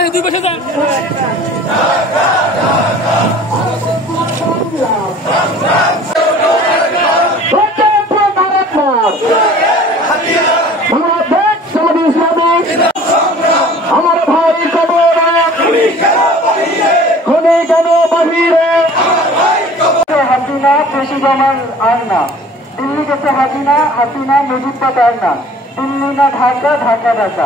নাই, দুই পাশে যান। আমার ভাই কবর খুনি কেন বাহিরে হাসিনা পেশি জমান আর না দিল্লি গেছে হাসিনা হাসিনা মুজিব পাত আর না দিল্লি না ঢাকা ঢাকা ঢাকা